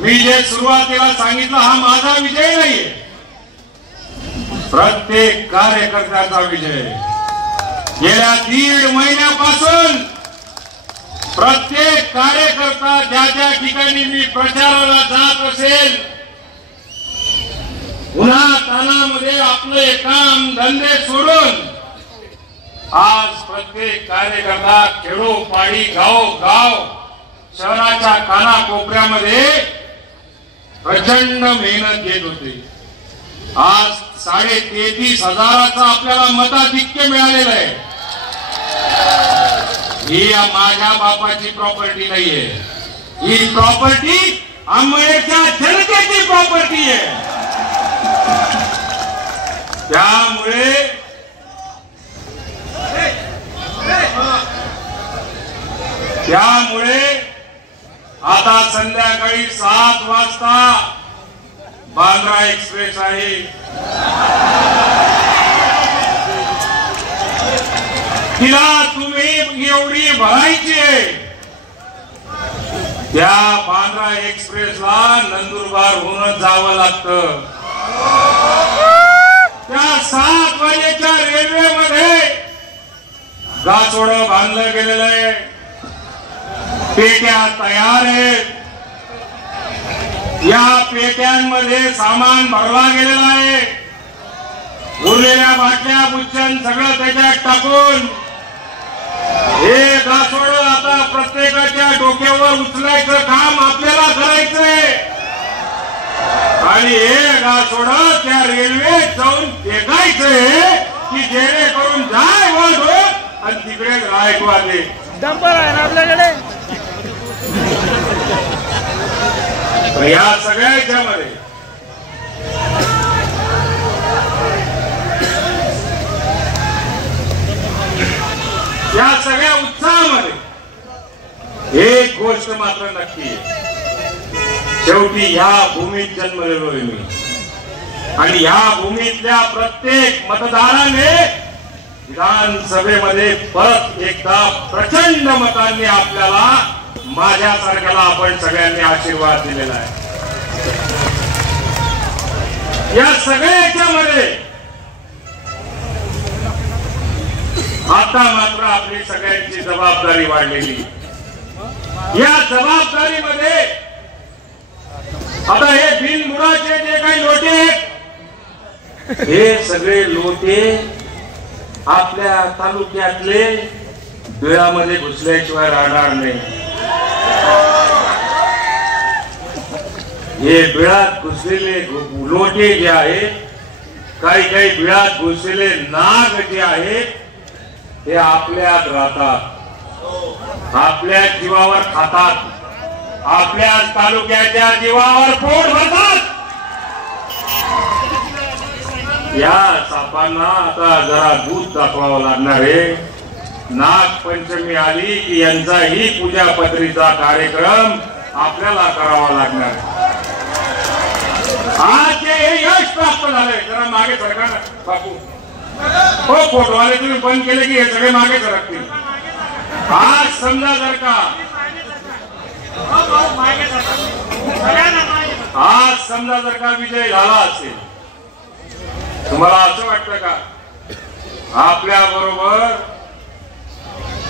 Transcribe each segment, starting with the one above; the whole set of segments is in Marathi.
मी जे सुरुवातीला सांगितलं हा माझा विजय नाहीये, प्रत्येक कार्यकर्त्याचा विजय। गेल्या 1.5 महिन्यापासून प्रत्येक कार्यकर्ता ज्या ज्या ठिकाणी मी प्रचाराला जात असेल, उन्हा तानामध्ये आपले काम धंदे सोडून आज प्रत्येक कार्यकर्ता खेडोपाडी गाव शहराच्या कानाकोपऱ्यामध्ये प्रचंड मेहनत घेत होते। आज 33,500 आपल्याला मताधिक्य मिळालेलं आहे। ही माझ्या बापाची प्रॉपर्टी नाहीये, ही प्रॉपर्टी आंबेडकरच्या जनतेची प्रॉपर्टी आहे। त्यामुळे आता संध्याकाळी 7 वाजता बांद्रा एक्सप्रेस आहे। तिला तुम्ही एवढी भरायची आहे, त्या बांद्रा एक्सप्रेसला नंदुरबार होऊन जावं लागतं। त्या 7 वाजेच्या रेल्वेमध्ये गासोड बांधलं गेलेलं आहे, पेट्या तयार आहेत, या पेट्यांमध्ये सामान भरला गेलेला आहे। उरलेल्या बाटल्या बुच्चन सगळं त्याच्यात टाकून हे गासोड आता प्रत्येकाच्या डोक्यावर उचलायचं काम आपल्याला करायचंय आणि हे गासोड त्या रेल्वेत जाऊन फेकायचंय की जेणेकरून जाय वाढ आणि तिकडे रायकवाले डंपर आहे ना आपल्याकडे। या सगळ्याच्या मध्ये या सगळ्या उत्साहामध्ये एक गोष्ट मात्र नक्की आहे, शेवटी ह्या भूमीत जन्मलेलोय मी आणि ह्या भूमीतल्या प्रत्येक मतदाराने विधानसभेमध्ये परत एकदा प्रचंड मतांनी आपल्याला माझ्यासारख्याला आपण सगळ्यांनी आशीर्वाद दिलेला आहे। या सगळ्याच्या मध्ये आता मात्र आपली सगळ्यांची जबाबदारी वाढलेली। या जबाबदारीमध्ये आता हे बिनबुडाचे जे काही लोटे आहेत, हे सगळे लोटे आपल्या तालुक्यातले बिळामध्ये घुसल्याशिवाय राहणार नाही। हे बिळात घुसलेले लोटे जे आहेत, काही बिळात घुसलेले नाग जे आहेत, ते आपल्यात राहतात, आपल्या जीवावर खातात, आपल्या तालुक्याच्या जीवावर पोट भरतात। या सापांना आता जरा दूध दाखवावं लागणार आहे। नागपंचमी आली की यांचाही पूजा पत्रीचा कार्यक्रम आपल्याला करावा लागणार आहे। आज हे यश प्राप्त झालंय, जरा मागे सरका ना बापू, हो फोटोवाले तुम्ही बंद केले की हे सगळे मागे सरकतील। आज समजा जर का विजय झाला असेल, तुम्हाला असं वाटतं का आपल्या बरोबर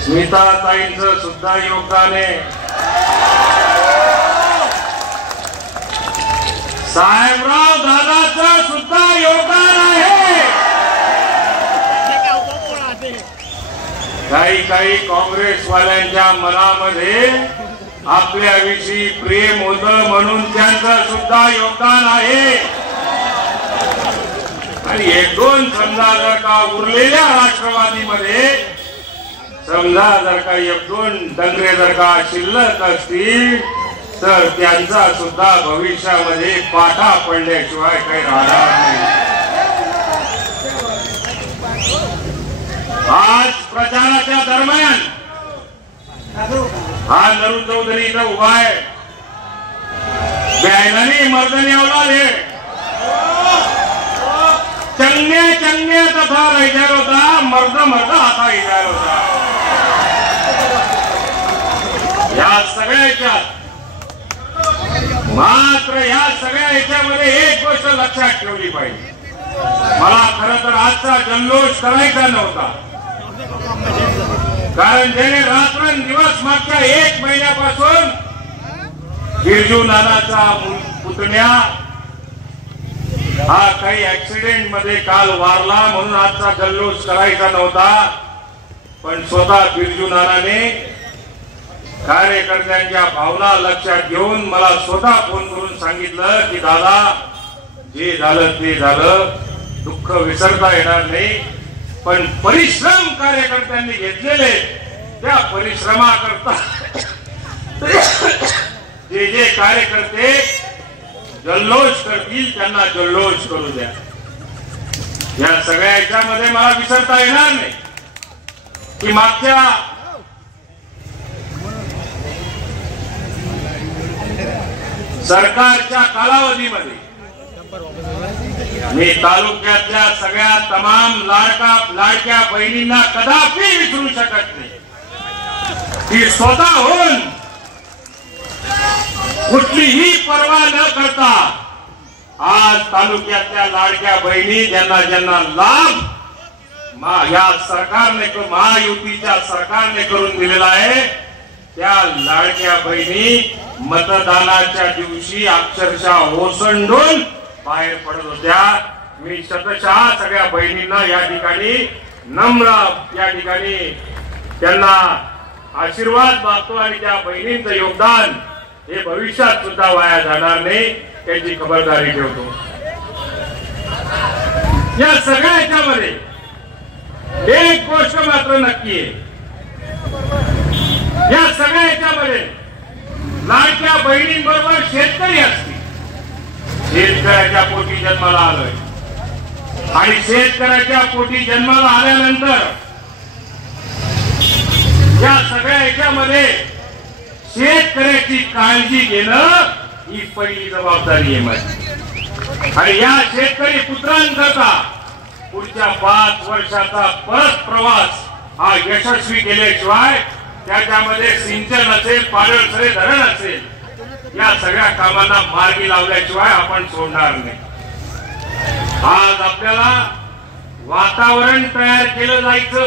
स्मिताताईंचं सुद्धा योगदान आहे, साहेबराव दादाचं सुद्धा योगदान आहे। काही काँग्रेसवाल्यांच्या मनामध्ये आपल्याविषयी प्रेम होतं म्हणून त्यांचं सुद्धा योगदान आहे। आणि 1-2 समजा जर का उरलेल्या राष्ट्रवादीमध्ये समजा जर का 1-2 दंगरे जर का शिल्लक असतील तर त्यांचा सुद्धा भविष्यामध्ये पाठा पडल्याशिवाय काही राहणार नाही। आज प्रचाराच्या दरम्यान हा नरू चौधरी इथं उभा आहे, बहनानी मर्दनी औलाद है, चंगे तथा इधर होता, मर्द आता इधर होता। या सगळ्याच्या मात्र या सगळ्या याच्यामध्ये एक गोष्ट लक्षात ठेवली पाहिजे. मला खरं तर आजचा जल्लोष करायचा नव्हता, कारण ज्याने रात्रंदिवस मागच्या 1 महिन्यापासून बिरजू नानाचा पुतण्या हा काही ऍक्सिडेंट मध्ये काल वारला म्हणून आजचा जल्लोष करायचा नव्हता. पण स्वतः बिरजू नानाने कार्यकर्त्यांच्या भावना लक्षात घेऊन मला स्वतः फोन करून सांगितलं की दादा, जे झालं ते झालं, दुःख विसरता येणार नाही, पण परिश्रम कार्यकर्त्यांनी घेतलेले त्या परिश्रमाकरता जे जे कार्यकर्ते जल्लोष करतील त्यांना जल्लोष करू द्या. या सगळ्या याच्यामध्ये मला विसरता येणार नाही की मागच्या सरकारच्या कालावधीमध्ये मी तालुक्यातल्या सगळ्या तमाम लाडक्या बहिणींना कदापि विसरू शकत नाही की स्वतःहून कुठलीही पर्वा न करता आज तालुक्यातल्या लाडक्या बहिणी ज्यांना ज्यांना लाभ या सरकारने, महायुतीच्या सरकारने करून दिलेला आहे, त्या लाडक्या बहिणी मतदानाच्या दिवशी अक्षरशः ओसंडून बाहेर पडत होत्या. मी शतशः सगळ्या बहिणींना या ठिकाणी नम्र या ठिकाणी त्यांना आशीर्वाद मागतो आणि त्या बहिणींचं योगदान हे भविष्यात सुद्धा वाया जाणार नाही त्याची खबरदारी ठेवतो. या सगळ्या याच्यामध्ये एक गोष्ट मात्र नक्की आहे, या सगळ्या याच्यामध्ये लाडक्या बहिणींबरोबर शेतकरी असतील. शेतकऱ्याच्या पोटी जन्माला आलोय आणि शेतकऱ्याच्या पोटी जन्माला आल्यानंतर या सगळ्या याच्यामध्ये शेतकऱ्याची काळजी घेणं ही पहिली जबाबदारी आहे माझी. आणि या शेतकरी पुत्रांकरता पुढच्या 5 वर्षाचा परत प्रवास हा यशस्वी केल्याशिवाय त्याच्यामध्ये सिंचन असेल, पाडळसरे धरण असेल, या सगळ्या कामांना मार्गी लावल्याशिवाय आपण सोडणार नाही. आज आपल्याला वातावरण तयार केलं जायचं,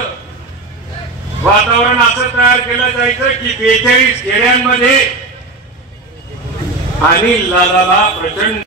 वातावरण असं तयार केलं जायचं की 42 खेड्यांमध्ये आणि लालाला प्रचंड